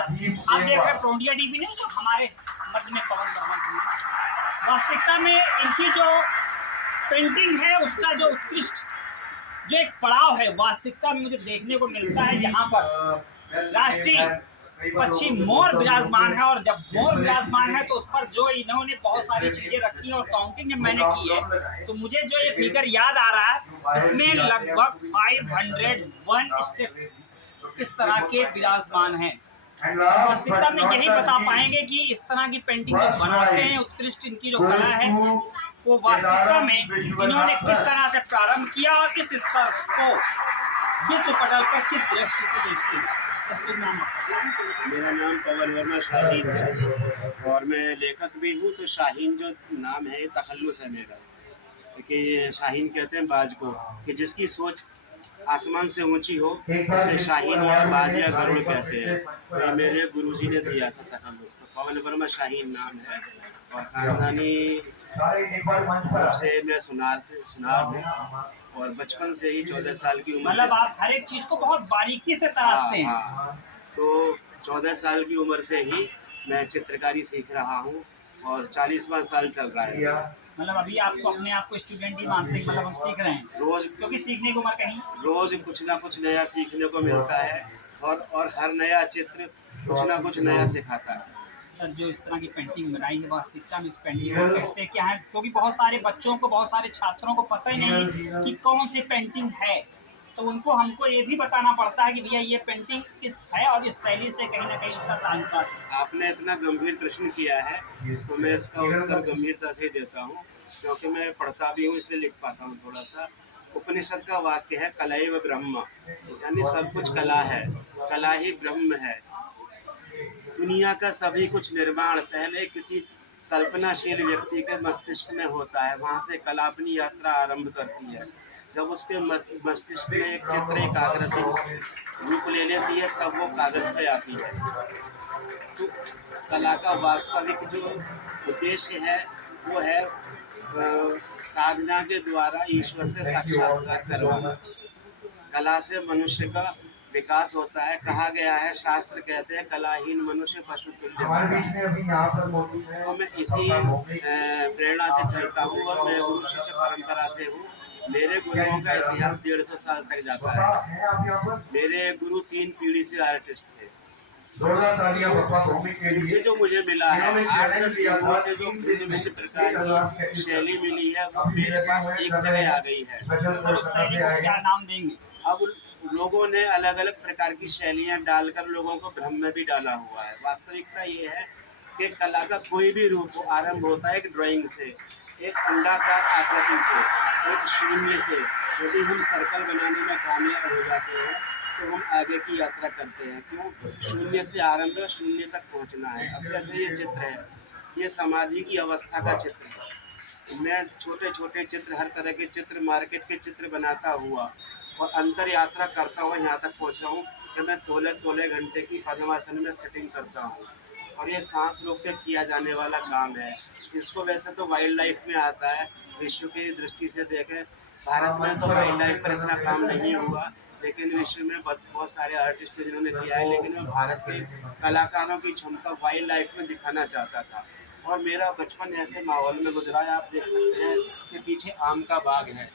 आप देख रहे प्रोडिया डीपी ने जो हमारे मध्य में पवन वर्मा जी, वास्तविकता में इनकी जो पेंटिंग है उसका जो उत्कृष्ट जो एक पड़ाव है वास्तविकता में मुझे देखने को मिलता है। यहाँ पर राष्ट्रीय पक्षी मोर विराजमान है और जब मोर विराजमान है तो उस पर जो इन्होंने बहुत सारी चीजें रखी हैं और काउंटिंग जब मैंने की है तो मुझे जो ये फिगर याद आ रहा है इसमें लगभग 501 स्टेप्स इस तरह के विराजमान हैं। वास्तविकता में यही बता पाएंगे कि इस तरह की पेंटिंग जो बनाते हैं उत्कृष्ट इनकी जो कला है वो वास्तविकता में इन्होंने किस तरह से प्रारंभ किया और इस स्तर को विश्व पटल पर किस दृष्टि से देखते हैं। मेरा नाम पवन वर्मा शाहीन है और मैं लेखक भी हूँ। तो शाहीन जो नाम है तखल्लुस है मेरा, कि शाहीन कहते हैं बाज को, कि जिसकी सोच आसमान से ऊंची हो उसे शाहीन या बाज या गरुड़ कहते हैं। तो मेरे गुरुजी ने दिया था तखल्लुस, तो पवन वर्मा शाहीन नाम है। और खानदानी से मैं सुनार हूँ और बचपन से ही 14 साल की उम्र, मतलब आप हर एक चीज को बहुत बारीकी से तराशते हैं। हाँ, तो 14 साल की उम्र से ही मैं चित्रकारी सीख रहा हूँ और 40वां साल चल रहा है। मतलब अभी आपको अपने आप को स्टूडेंट ही मानते हैं, मतलब हम सीख रहे हैं रोज, क्योंकि सीखने को उम्र कहीं रोज कुछ ना कुछ नया सीखने को मिलता है और हर नया चित्र कुछ ना कुछ नया सिखाता है। सर जो इस तरह की पेंटिंग बनाई है वास्तविकता में इस पेंटिंग को कहते क्या है, क्योंकि बहुत सारे बच्चों को बहुत सारे छात्रों को पता ही नहीं कि कौन सी पेंटिंग है, तो उनको हमको ये भी बताना पड़ता है कि भैया ये पेंटिंग किस है और इस शैली से कहीं ना कहीं उसका ताल्लुक है। आपने इतना गंभीर प्रश्न किया है तो मैं इसका उत्तर गंभीरता से देता हूँ, क्योंकि मैं पढ़ता भी हूँ इसलिए लिख पाता हूँ थोड़ा सा। उपनिषद का वाक्य है कलैव ब्रह्म, यानी सब कुछ कला है, कला ही ब्रह्म है। दुनिया का सभी कुछ निर्माण पहले किसी कल्पनाशील व्यक्ति के मस्तिष्क में होता है, वहाँ से कला अपनी यात्रा आरंभ करती है। जब उसके मस्तिष्क में एक चित्र, एक आकृति रूप ले लेती है तब वो कागज पे आती है। तो कला का वास्तविक जो उद्देश्य है वो है साधना के द्वारा ईश्वर से साक्षात्कार करवाना। कला से मनुष्य का विकास होता है। कहा गया है, शास्त्र कहते हैं कलाहीन मनुष्य पशु तुल्य। तो मैं इसी प्रेरणा से चलता हूँ और मैं गुरु शिष्य परंपरा से हूँ। मेरे गुरुओं का इतिहास 150 साल तक जाता है। मेरे गुरु 3 पीढ़ी से आर्टिस्ट थे। इनसे जो मुझे मिला है 8-10 गुरुओं से जो भिन्न भिन्न प्रकार की शैली मिली है वो मेरे पास एक जगह आ गई है। उस शैली को क्या नाम देंगे? अब लोगों ने अलग अलग प्रकार की शैलियाँ डालकर लोगों को भ्रम में भी डाला हुआ है। वास्तविकता ये है कि कला का कोई भी रूप आरंभ होता है एक ड्राइंग से, एक अंडाकार आकृति से, एक शून्य से। यदि हम सर्कल बनाने में कामयाब हो जाते हैं तो हम आगे की यात्रा करते हैं। क्यों? शून्य से आरंभ है, शून्य तक पहुंचना है। अब जैसे ये चित्र है, ये समाधि की अवस्था का चित्र है। मैं छोटे छोटे चित्र, हर तरह के चित्र, मार्केट के चित्र बनाता हुआ और अंतर यात्रा करता हुआ यहाँ तक पहुँचा हूँ कि मैं 16 घंटे की पद्मासन में सेटिंग करता हूँ। और ये सांस रोक के किया जाने वाला काम है। इसको वैसे तो वाइल्ड लाइफ में आता है, विश्व की दृष्टि से देखें भारत में तो वाइल्ड लाइफ पर इतना काम नहीं हुआ, लेकिन विश्व में बहुत सारे आर्टिस्ट जिन्होंने किया है। लेकिन मैं भारत के कलाकारों की क्षमता वाइल्ड लाइफ में दिखाना चाहता था। और मेरा बचपन ऐसे माहौल में गुजरा है, आप देख सकते हैं कि पीछे आम का बाग है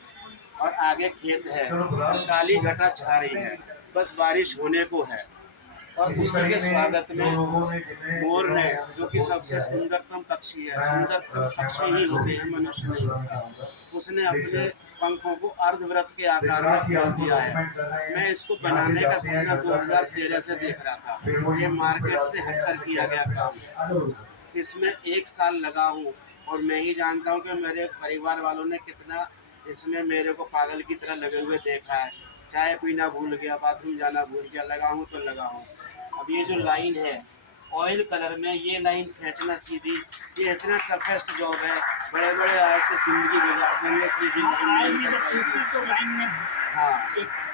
और आगे खेत है, काली घटा छा रही है, बस बारिश होने को है। और उसी के स्वागत में मोर ने, जो कि सबसे सुंदरतम पक्षी है, सुंदर पक्षी ही होते हैं, मनुष्य नहीं होता, उसने अपने पंखों को अर्धवृत्त के आकार में खोल दिया है। मैं इसको बनाने का सपना 2013 से देख रहा था। ये मार्केट से हटकर किया गया काम। इसमें 1 साल लगा हूँ और मैं ही जानता हूँ कि मेरे परिवार वालों ने कितना इसमें मेरे को पागल की तरह लगे हुए देखा है। चाय पीना भूल गया, बाथरूम जाना भूल गया, लगा हूँ तो लगा हूँ। अब ये जो लाइन है ऑयल कलर में, ये लाइन खींचना सीधी, ये इतना टफेस्ट जॉब है। बड़े बड़े आर्टिस्ट जिंदगी गुजारते हैं सीधी लाइन में। हाँ,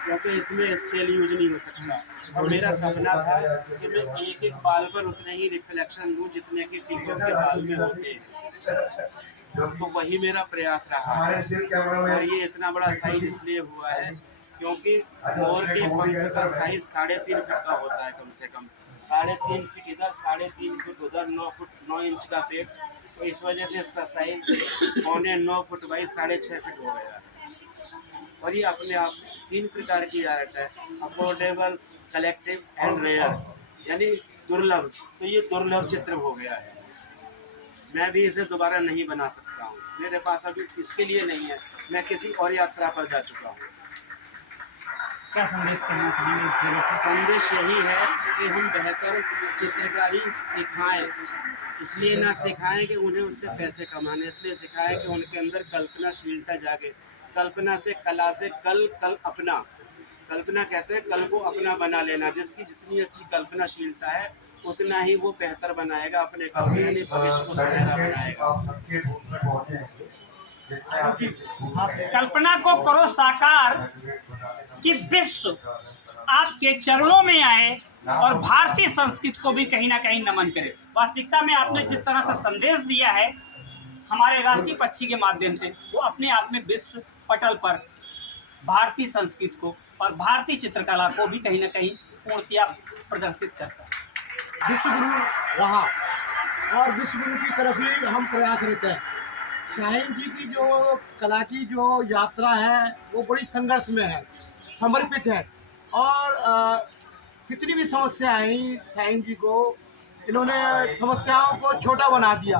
क्योंकि इसमें स्केल यूज नहीं हो सकता। और मेरा सपना था कि मैं एक एक बाल पर उतने ही रिफ्लेक्शन लूँ जितने के पीकॉक के बाल में होते हैं। तो वही मेरा प्रयास रहा है। और ये इतना बड़ा साइज इसलिए हुआ है क्योंकि मोर के पंख का साइज 3.5 फीट का होता है कम से कम, 3.5 फीट इधर, 3.5 फीट उधर, 9 फुट 9 इंच का पेट, तो इस वजह से इसका साइज 9.25 फुट बाई 6.5 फीट हो गया है। और ये अपने आप 3 प्रकार की आर्ट है, अफोर्डेबल, कलेक्टिव एंड रेयर, यानी दुर्लभ। तो ये दुर्लभ चित्र हो गया है, मैं भी इसे दोबारा नहीं बना सकता हूँ, मेरे पास अभी इसके लिए नहीं है, मैं किसी और यात्रा पर जा चुका हूँ। क्या संदेश देना चाहेंगे इस जगह से? संदेश यही है कि हम बेहतर चित्रकारी सिखाएं, इसलिए ना सिखाएं कि उन्हें उससे पैसे कमाने, इसलिए सिखाएं कि उनके अंदर कल्पनाशीलता जागे। कल्पना से, कला से कल अपना, कल्पना कहते हैं कल को अपना बना लेना। जिसकी जितनी अच्छी कल्पनाशीलता है उतना ही वो बेहतर बनाएगा अपने कल को, यानी भविष्य को सुनहरा बनाएगा। कल्पना को करो साकार कि विश्व आपके चरणों में आए और भारतीय संस्कृति को भी कहीं ना कहीं नमन करे। वास्तविकता में आपने जिस तरह से संदेश दिया है हमारे राष्ट्रीय पक्षी के माध्यम से, वो अपने आप में विश्व पटल पर भारतीय संस्कृति को और भारतीय चित्रकला को भी कहीं ना कहीं पूर्णतया प्रदर्शित करता है। विश्वगुरु रहा और विश्वगुरु की तरफ ही हम प्रयासरत हैं। शाहीन जी की जो कला की जो यात्रा है वो बड़ी संघर्ष में है, समर्पित है, और कितनी भी समस्या आई शाहीन जी को, इन्होंने समस्याओं को छोटा बना दिया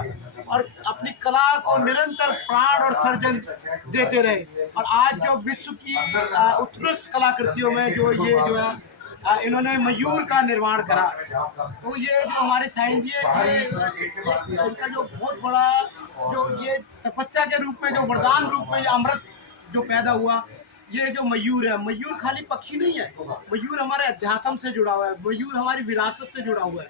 और अपनी कला को निरंतर प्राण और सर्जन देते रहे। और आज जो विश्व की उत्कृष्ट कलाकृतियों में जो है इन्होंने मयूर का निर्माण करा। तो ये जो हमारे शाहीन जी है, इनका जो बहुत बड़ा जो ये तपस्या के रूप में, जो वरदान रूप में ये अमृत जो पैदा हुआ, ये जो मयूर है, मयूर खाली पक्षी नहीं है, मयूर हमारे अध्यात्म से जुड़ा हुआ है, मयूर हमारी विरासत से जुड़ा हुआ है।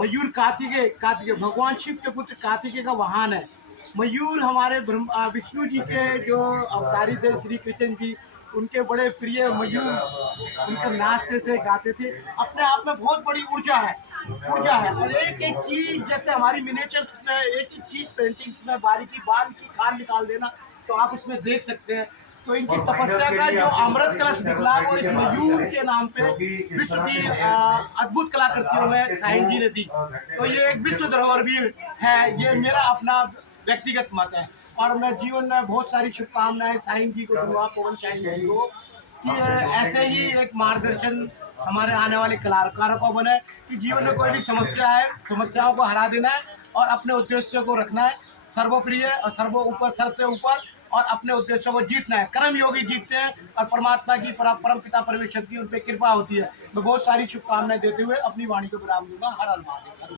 मयूर कार्तिकेय भगवान शिव के पुत्र कार्तिकेय का वाहन है। मयूर हमारे विष्णु जी के जो अवतारी थे, श्री कृष्ण जी, उनके बड़े प्रिय मयूर, उनके नाचते थे, गाते थे। अपने आप में बहुत बड़ी ऊर्जा है और एक एक चीज, जैसे हमारी मिनिएचर्स में एक एक चीज पेंटिंग्स में बारीकी बारीकी खान निकाल देना, तो आप उसमें देख सकते हैं। तो इनकी तपस्या का जो अमृत कलश निकला वो इस मयूर के नाम पे विश्व की अद्भुत कलाकृतियों में शाहीन जी ने दी। तो ये एक विश्व धरोहर भी है, ये मेरा अपना व्यक्तिगत मत है। और मैं जीवन में बहुत सारी शुभकामनाएं शाहीन जी को दूंगा, पवन शाहीन जी को, कि ऐसे ही एक मार्गदर्शन हमारे आने वाले कलाकारों को बने, कि जीवन में कोई भी समस्या है, समस्याओं को हरा देना है और अपने उद्देश्य को रखना है सर्वप्रिय और सर्व से ऊपर, और अपने उद्देश्यों को जीतना है। कर्म योगी जीतते हैं और परमात्मा की परम पिता परमेश्वर की उन पर कृपा होती है। मैं बहुत सारी शुभकामनाएं देते हुए अपनी वाणी को विराम दूंगा। हर हर महादेव।